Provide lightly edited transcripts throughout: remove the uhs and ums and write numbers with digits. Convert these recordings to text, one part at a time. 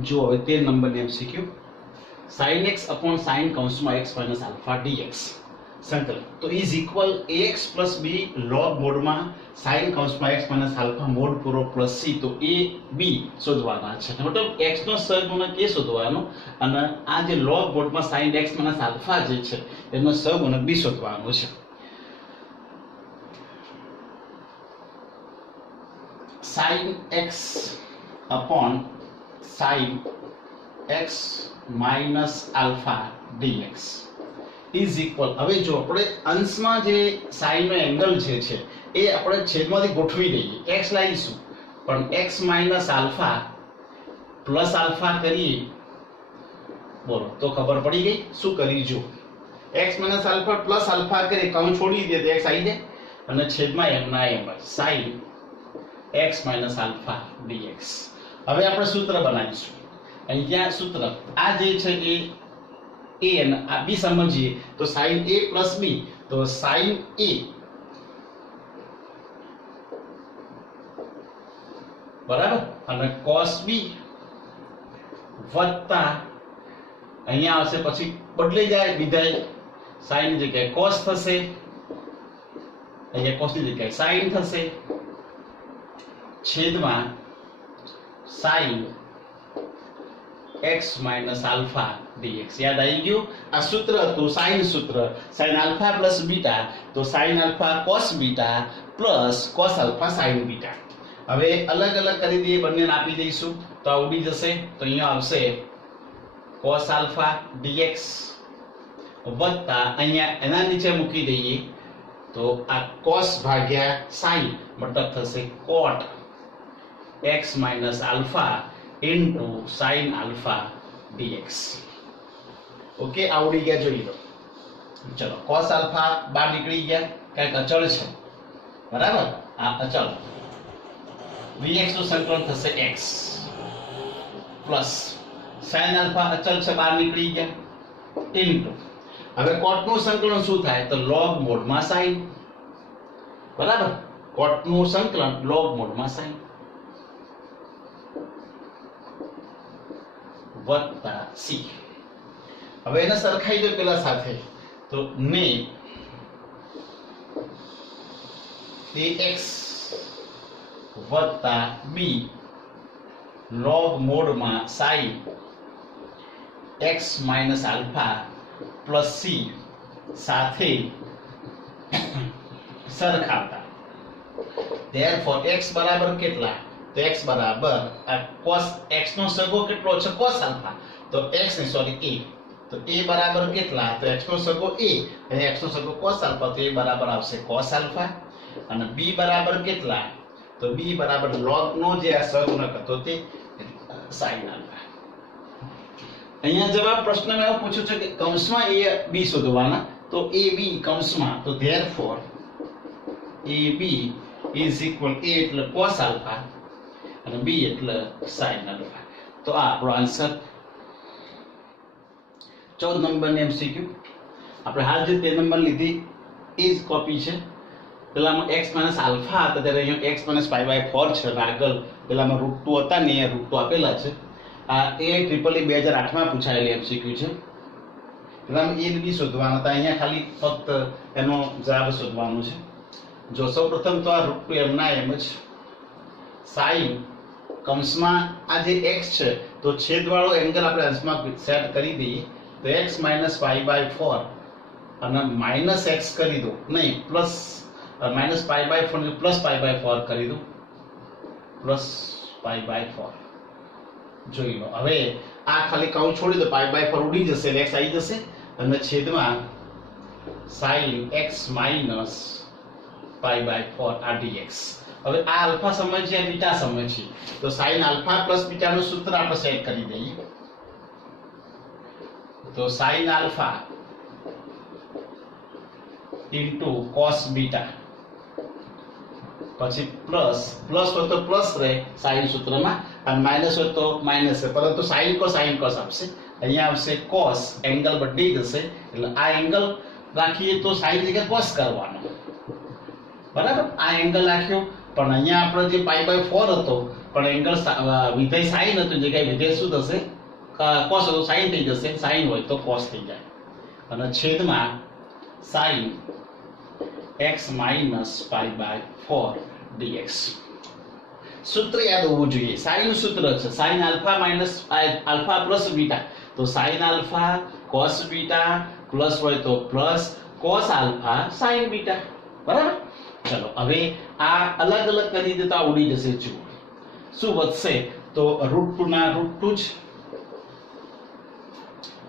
જો હવે 13 નંબરની MCQ sin x upon sin કૌંસમાં x minus alpha dx સંકલન તો is equal ax plus b log મોડમાં sin કૌંસમાં x minus alpha મોડ પૂરો પ્લસ c તો a b શોધવાના છે મતલબ x નો સહગુણક એ શોધવાનો અને આ જે log મોડમાં sin x minus alpha જે છે એનો સહગુણક b શોધવાનો છે sin x upon sin x minus alpha dx is equal હવે જો આપણે અંશમાં જે sin નો એંગલ જે છે એ આપણે છેદમાંથી ગોઠવી દઈએ x લાવીશું પણ x minus alpha plus alpha કરીએ બોલો તો ખબર પડી ગઈ શું કરી જો x minus alpha plus alpha કરીએ કૌંસ છોડી દે તો x આવી જાય અને છેદમાં m ના m sin x minus alpha dx હવે આપણે સૂત્ર બનાવીશું અહીંયા સૂત્ર આ જે છે એ a અને આ b સમજીએ તો sin a plus b તો sin a બરાબર અને cos b વત્તા અહીંયા આવશે પછી બદલી જાય વિધાય sin ની જગ્યાએ cos થશે અહીંયા cos ની જગ્યાએ sin થશે છેદમાં sin x minus alpha dx યાદ આવી ગયું આ સૂત્ર હતું sin સૂત્ર sin alpha plus beta તો sin alpha cos beta plus cos alpha sin beta હવે અલગ અલગ કરી દઈએ બંનેને આપી દઈશું તો આ ઉડી જશે તો અહીંયા આવશે cos alpha dx વત્તા અહીંયા એના નીચે મૂકી દઈએ તો આ cos ભાગ્યા sin મતલબ થશે cot x minus alpha into sin alpha dx okay આવડી ગયા જોઈ લો ચલો cos alpha બહાર નીકળી ગયા કંઈક અચળ છે બરાબર આ અચળ dx નું સંકલન થશે x પ્લસ sin alpha અચળ છે બહાર નીકળી ગયા into હવે cot નું સંકલન શું થાય તો log મોડમાં sin બરાબર cot નું સંકલન log મોડમાં sin વત્તા c હવે એને સરખાઈ દો પેલા સાથે તો ને ax વત્તા b log મોડમાં sin x minus alpha plus c સાથે સરખાવતા therefore x બરાબર કેટલા તો x બરાબર આ cos x નો સગો કેટલો છે cos alpha તો x ને સોરી a તો a બરાબર કેટલા તો x નો સગો a અને x નો સગો cos alpha તો a બરાબર આવશે cos alpha અને b બરાબર કેટલા તો b બરાબર log નો જે આ સહગુણક હતો તે sin alpha અહીંયા જવાબ પ્રશ્નમાં એવું પૂછ્યું છે કે કૌંસમાં a b શોધવાના તો a b કૌંસમાં તો therefore a b is equal a એટલે cos alpha અને b એટલે sin alpha તો આ આપણો આન્સર 14 નંબરની MCQ આપણે હાલ જે 13 નંબર લીધી એ જ કોપી છે પેલામાં x minus alpha હતા ત્યારે અહીંયા x minus pi by 4 છે અને આગળ પેલામાં √2 હતા ને એ √2 આપેલા છે આ AIEEE 2008 માં પૂછાયેલી MCQ છે પેલામાં a b શોધવાના હતા અહીંયા ખાલી ફક્ત એનો જવાબ શોધવાનો છે જો સૌપ્રથમ તો આ √2 એમ ના એમ જ sin કૌંસમાં આ જે x છે તો છેદવાળો એંગલ આપણે અંશમાં સેટ કરી દઈએ તો x minus pi by 4 અને minus x કરી દો નહીં પ્લસ minus pi by 4 ને plus pi by 4 કરી દો plus pi by 4 જોઈ લો હવે આ ખાલી કૌંસ છોડી દો pi by 4 ઉડી જશે એટલે x આવી જશે અને છેદમાં sin x minus pi by 4 આ dx હવે આ આલ્ફા સમજીએ આ બીટા સમજીએ તો sin alpha plus બીટા નું સૂત્ર આપણે સેટ કરી દઈએ તો sin alpha into cos beta પછી પ્લસ હોય તો પ્લસ રહે sin સૂત્રમાં અને માઈનસ હોય તો માઈનસ રહે પરંતુ sin cos આપશે અહીંયા આવશે cos એંગલ બદલી જશે એટલે આ એંગલ રાખીએ તો sin જગ્યાએ cos કરવાનો બરાબર આ એંગલ રાખ્યો પણ અહીંયા આપણો જે π/4 હતો પણ એંગલ વિધેય sin હતું જગ્યાએ વિધેય શું થશે cos હતો sin થઈ જશે sin હોય તો cos થઈ જાય અને છેદમાં sin x - π/4 dx સૂત્ર યાદ હોવું જોઈએ sin નું સૂત્ર છે sin alpha minus alpha plus beta તો sin alpha cos beta plus હોય તો plus cos alpha sin beta બરાબર ચલો હવે આ અલગ અલગ કરી દે તો આ ઉડી જશે જુઓ શું વધશે તો √2 ના √2 જ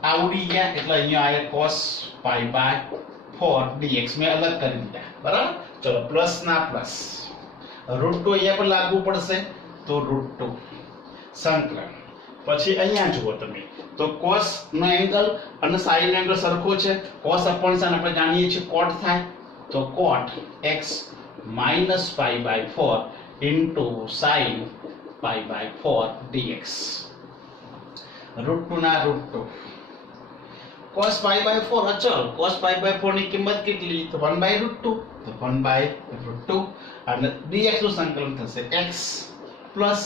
આ ઉડી ગયા એટલે અહીંયા આયા cos π/4 dx મેં અલગ કરી દીધા બરાબર ચલો પ્લસ ના પ્લસ √2 અહીંયા પણ લાગુ પડશે તો √2 સંકલન પછી અહીંયા જુઓ તમે તો cos નો એંગલ અને sin નો એંગલ સરખો છે cos upon sin આપણે જાણીએ છીએ cot થાય તો cot x - π/4 into sin π/4 dx √2 ના √2 cos π/4 અચળ cos π/4 ની કિંમત કેટલી તો 1/√2 તો 1/√2 અને dx નું સંકલન થશે x પ્લસ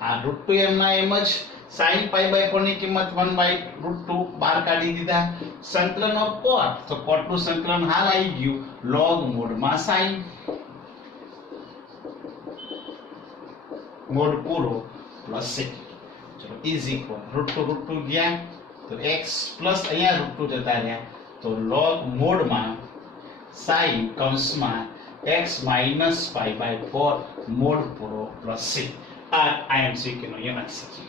આ √2 એમ ના એમ જ sin π/4 ની કિંમત 1/√2 બહાર કાઢી દીધા સંકલન ઓફ cot તો cot નું સંકલન હાલ આવી ગયું log મોડમાં sin મોડ પૂરો પ્લસ c ચલો ઇઝ ઇક્વલ √2 ગયા તો x પ્લસ અહીંયા √2 જતા રહ્યા તો log મોડમાં sin કૌંસમાં x - π/4 મોડ પૂરો પ્લસ c આ IMCQ નો આન્સર